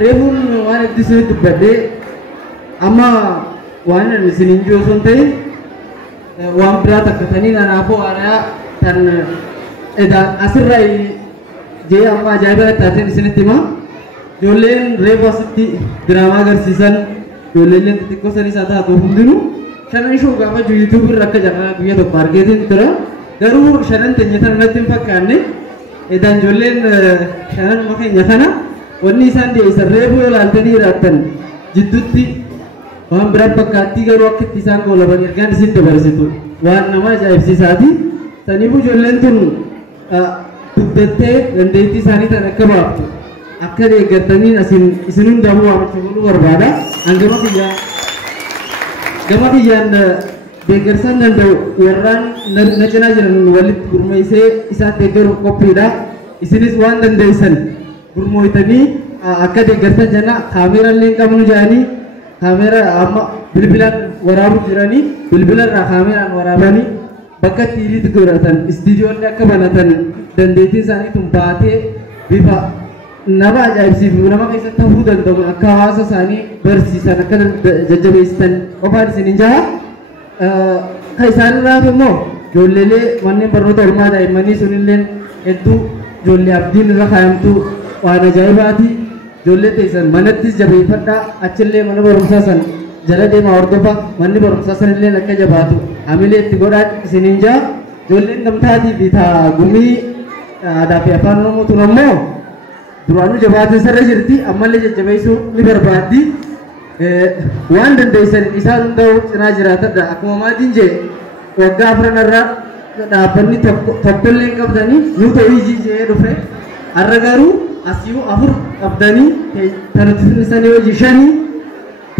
reefun waan itti isin dubbadhee amma waan isin hin jiru osoo hin ta'in waan biraa takkatanii kanaafuu aadaa tan asirraa jee amma ajaa'iba taateen isinitti hima. Ijoolleen reefu asitti diraamaa agarsiisan ijoolleen xixiqqoo sanis haa taatu hundinuu shanan shoo gaafa yuutuubii irra akka jarraa guyyaa tokko argeetiin tura. Garuu shanan teenya tana natti hin fakkaanne edaan ijoolleen shanan keenya kana wanni isaan dhiyeessan reefu yoo ilaaltanii jiraattan jidduutti waan biraan fakkaattii garuu akka itti isaan goolaban ergaan isin dabarsitu waan nama ajaa'ibsiisaati. Saniifuu ijoolleen tun dubbattee dandeettii isaanii tan akka baaftu akka deeggartaniin isin hundaafuu waamicha godhuu barbaada. Gama kiyyaan deeggarsaan danda'u warraan na cinaa jiran walitti gurmeessee isaan deeggaruuf qophiidha. Isinis waan dandeessan gurmooytanii akka deeggartan jenna. Kaameeraallee hin qabnu jedhanii kaameeraa amma bilbilaan waraabuuf jiranii bilbilarraa kaameeraan waraabanii bakka tiiriitti godhatan istiidiyoonni akka banatan dandeettiin isaanii tun baatee bifa nama ajaa'ibsiisu nama keessatti hafuu danda'u akka hawaasa isaanii barsiisan akka jajjabeessitan qofaan isin hin jaha. Kan isaanirraaf immoo ijoolleelee manneen barnoota oolmaa daa'immanii sunillee hedduu ijoollee abdiin irra kaayamtu waan ajaa'ibaati. Ijoollee teessan manattis jabeeffadhaa achillee mana barumsaa san jala deemaa hordofa manni barumsaa sanillee akka jabaatu hamilee itti godhaan isin hin jaha. Ijoolleen namtaatii fi gumii aadaa fi afaan oromoo tun ammoo duraanuu jabaatee sarara jirti ammallee jajjabeessuu ni barbaaddi. Waan dandeessan isaan hunda'uu cinaa jiraatadha. Akkuma maatiin jee waggaa afranarraa dhaabbanni tokkollee hin qabdanii nuu ta'uu jee dhufe har'a garuu asii afur qabdanii tanatti finnisanii hojii shanii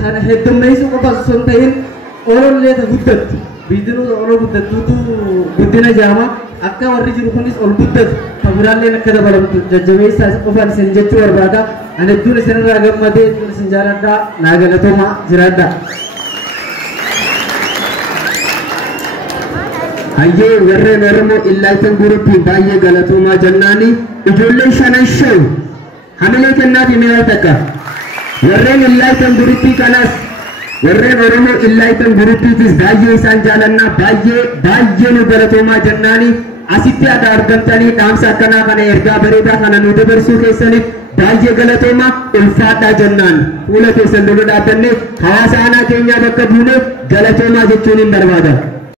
tana heddummeessuu qofa osoo hin ta'in olollee ta guddattu biidinuu oloo guddattuutu guddina jaama akka warri jiru kunis ol guddatu kabiraalleen akka dabalamtu jajjabeessaa qofaan isin jechuu barbaada. Ani hedduun isinirraa gammadee hedduun isin jaaladhaa naa galatoomaa jiraadhaa. Hayyee warreen Oromoo Illaayitan Guruupiin baay'ee galatoomaa jennaani ijoolleen shanan shan hamilee kennaafi meeqa takka warreen Illaayitan Guruupii kanas warreen Oromoo Illaayitan Guruupiitis baay'ee isaan jaalannaa baay'ee nu galatoomaa jennaani asitti ada argamtanii dhaamsa akkanaa kana ergaa bareedaa kana nu dabarsuu keessaniif baay'ee galatoomaa ulfaadhaa jennaan fuula keessan dura dhaabbanne hawaasa aanaa keenyaa bakka buune galatoomaa jechuun hin barbaada.